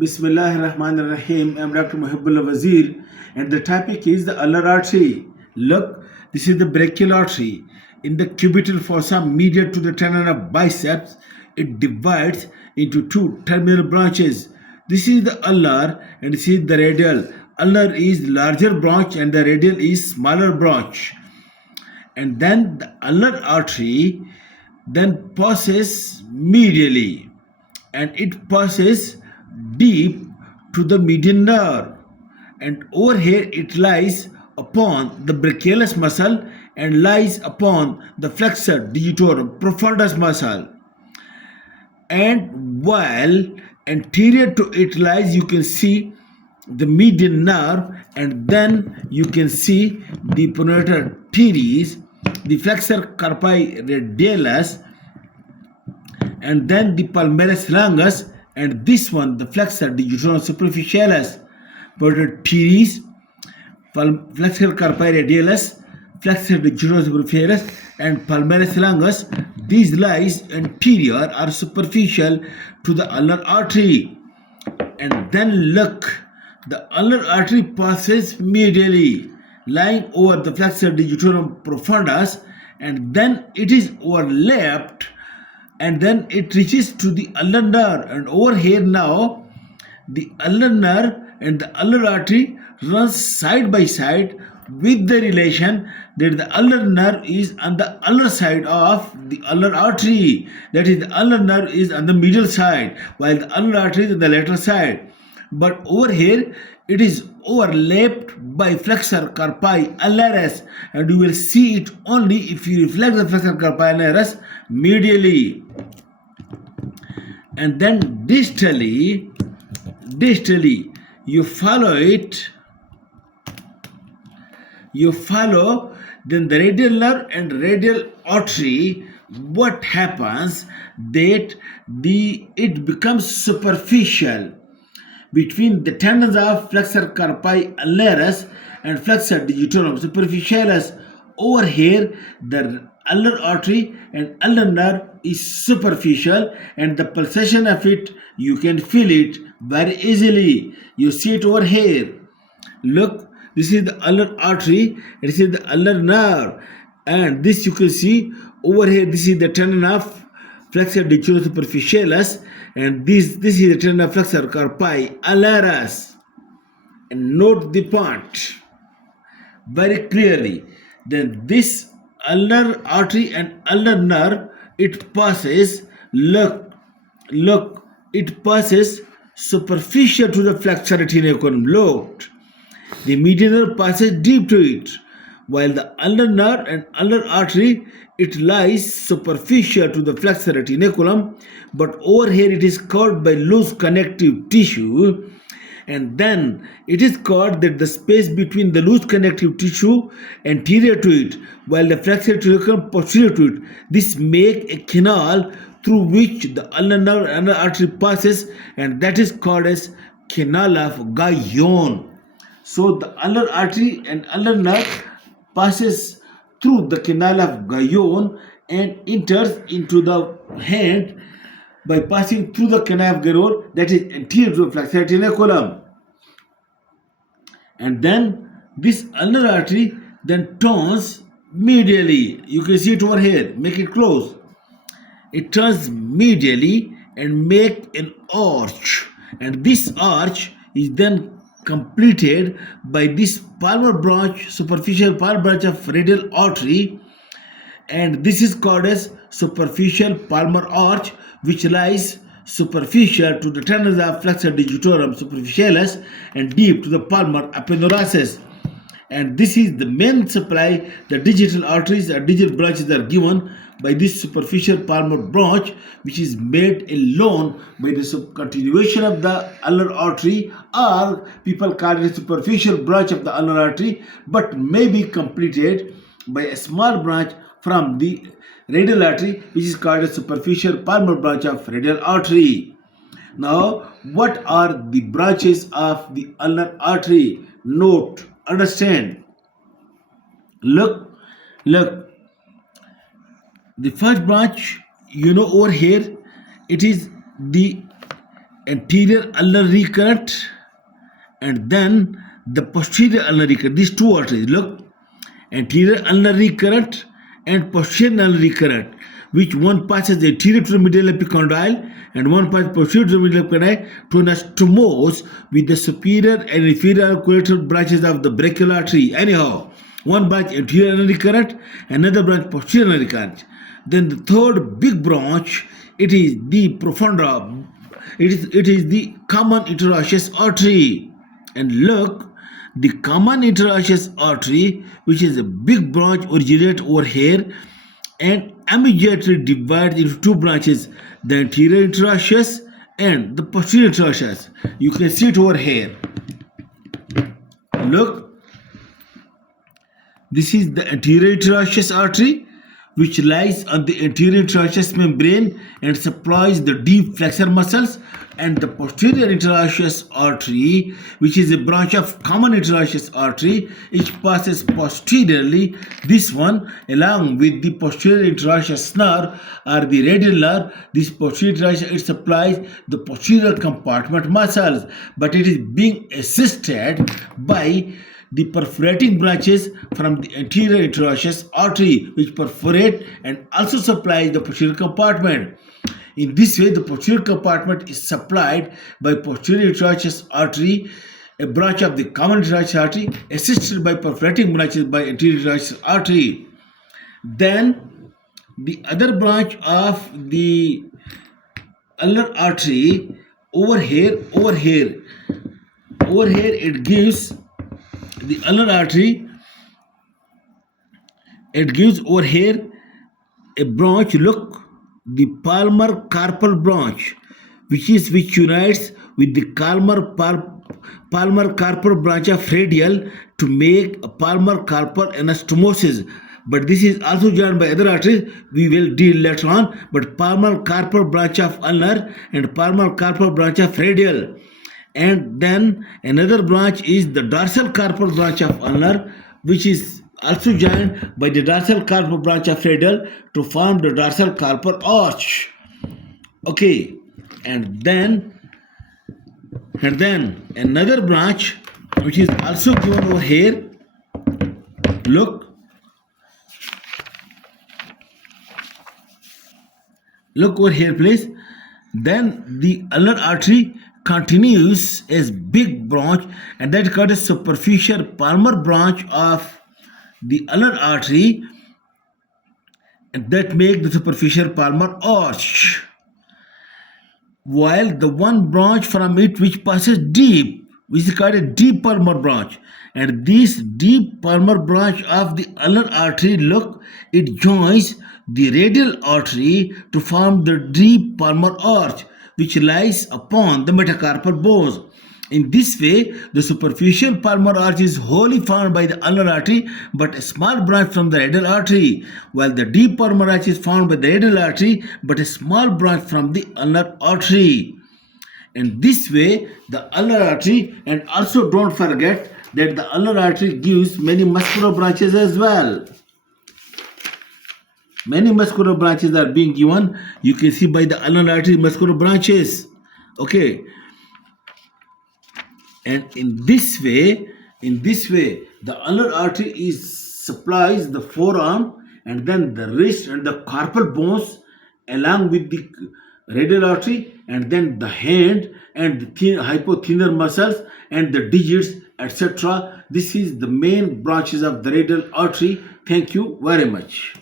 Bismillahirrahmanirrahim. I'm Dr. Mohibullah Wazir, and the topic is the ulnar artery. Look, this is the brachial artery. In the cubital fossa medial to the tendon of biceps, it divides into two terminal branches. This is the ulnar and this is the radial. Ulnar is larger branch and the radial is smaller branch. And then the ulnar artery then passes medially and it passes deep to the median nerve, and over here it lies upon the brachialis muscle and lies upon the flexor digitorum profundus muscle, and while anterior to it lies, you can see the median nerve, and then you can see the pronator teres, the flexor carpi radialis, and then the palmaris longus, and this one the flexor digitorum superficialis. Pronator teres, flexor carpi radialis, flexor digitorum superficialis, and palmaris longus. These lies anterior or superficial to the ulnar artery. And then look, the ulnar artery passes medially, lying over the flexor digitorum profundus, and then it is overlapped, and then it reaches to the ulnar nerve. And over here now, the ulnar nerve and the ulnar artery runs side by side, with the relation that the ulnar nerve is on the ulnar side of the ulnar artery. That is, the ulnar nerve is on the middle side, while the ulnar artery is on the lateral side. But over here, it is overlapped by flexor carpi ulnaris, and you will see it only if you reflect the flexor carpi ulnaris medially. And then distally, you follow it. You follow then the radial nerve and radial artery. What happens that it becomes superficial between the tendons of flexor carpi ulnaris and flexor digitorum superficialis. Over here, the ulnar artery and ulnar nerve is superficial, and the pulsation of it, you can feel it very easily. You see it over here. Look, this is the ulnar artery, and this is the ulnar nerve, and this you can see over here. This is the tendon of flexor digitorum superficialis, and this is the tendon of flexor carpi ulnaris. And note the point very clearly. Then this ulnar artery and ulnar nerve, it passes, look, it passes superficial to the flexor retinaculum. Look, the median nerve passes deep to it, while the ulnar nerve and ulnar artery, it lies superficial to the flexor retinaculum, but over here it is covered by loose connective tissue, and then it is called that the space between the loose connective tissue anterior to it, while the flexor retinaculum posterior to it, this make a canal through which the ulnar nerve and ulnar artery passes, and that is called as canal of Guyot. So the ulnar artery and ulnar nerve passes through the canal of Guyot and enters into the hand by passing through the canal of Guyot, that is anterior to the flexor retinaculum. And then this ulnar artery then turns medially. You can see it over here. Make it close. It turns medially and make an arch, and this arch is then completed by this palmar branch, superficial palmar branch of radial artery, and this is called as superficial palmar arch, which lies superficial to the tendons of flexor digitorum superficialis and deep to the palmar aponeurosis. And this is the main supply. The digital arteries or digital branches are given by this superficial palmar branch, which is made alone by the subcontinuation of the ulnar artery, or people call it a superficial branch of the ulnar artery, but may be completed by a small branch from the radial artery, which is called a superficial palmar branch of radial artery. Now, what are the branches of the ulnar artery? Note, understand. Look, the first branch, over here, it is the anterior ulnar recurrent and then the posterior ulnar recurrent. These two arteries, look, anterior ulnar recurrent and posterior ulnar recurrent, which one passes anterior to the middle epicondyle and one passes posterior to the middle epicondyle to anastomose with the superior and inferior articulated branches of the brachial artery. Anyhow, one branch anterior ulnar recurrent, another branch posterior ulnar recurrent. Then the third big branch, it is the profunda. It is the common interosseous artery. And look, the common interosseous artery, which is a big branch, originates over here and immediately divides into two branches, the anterior interosseous and the posterior interosseous. You can see it over here. Look, this is the anterior interosseous artery, which lies on the anterior interosseous membrane and supplies the deep flexor muscles, and the posterior interosseous artery, which is a branch of common interosseous artery, which passes posteriorly. This one, along with the posterior interosseous nerve or the radial nerve, this posterior interosseous, it supplies the posterior compartment muscles, but it is being assisted by the perforating branches from the anterior interosseous artery, which perforate and also supplies the posterior compartment. In this way, the posterior compartment is supplied by posterior interosseous artery, a branch of the common interosseous artery, assisted by perforating branches by anterior interosseous artery. Then, the other branch of the ulnar artery over here, it gives the ulnar artery, it gives over here a branch, look, the palmar carpal branch, which unites with the palmar carpal branch of radial to make a palmar carpal anastomosis. But this is also joined by other arteries we will deal later on. But palmar carpal branch of ulnar and palmar carpal branch of radial. And then another branch is the dorsal carpal branch of ulnar, which is also joined by the dorsal carpal branch of radial to form the dorsal carpal arch. Okay, and then another branch which is also given over here. Look over here, please. Then the ulnar artery continues as big branch, and that is called a superficial palmar branch of the ulnar artery, and that make the superficial palmar arch, while the one branch from it which passes deep, which is called a deep palmar branch, and this deep palmar branch of the ulnar artery, look, it joins the radial artery to form the deep palmar arch, which lies upon the metacarpal bones. In this way, the superficial palmar arch is wholly formed by the ulnar artery, but a small branch from the radial artery, while the deep palmar arch is formed by the radial artery, but a small branch from the ulnar artery. In this way, the ulnar artery, and also don't forget that the ulnar artery gives many muscular branches as well. Many muscular branches are being given. You can see by the ulnar artery muscular branches. Okay. And in this way, the ulnar artery supplies the forearm and then the wrist and the carpal bones along with the radial artery, and then the hand and the hypothenar muscles and the digits, etc. This is the main branches of the radial artery. Thank you very much.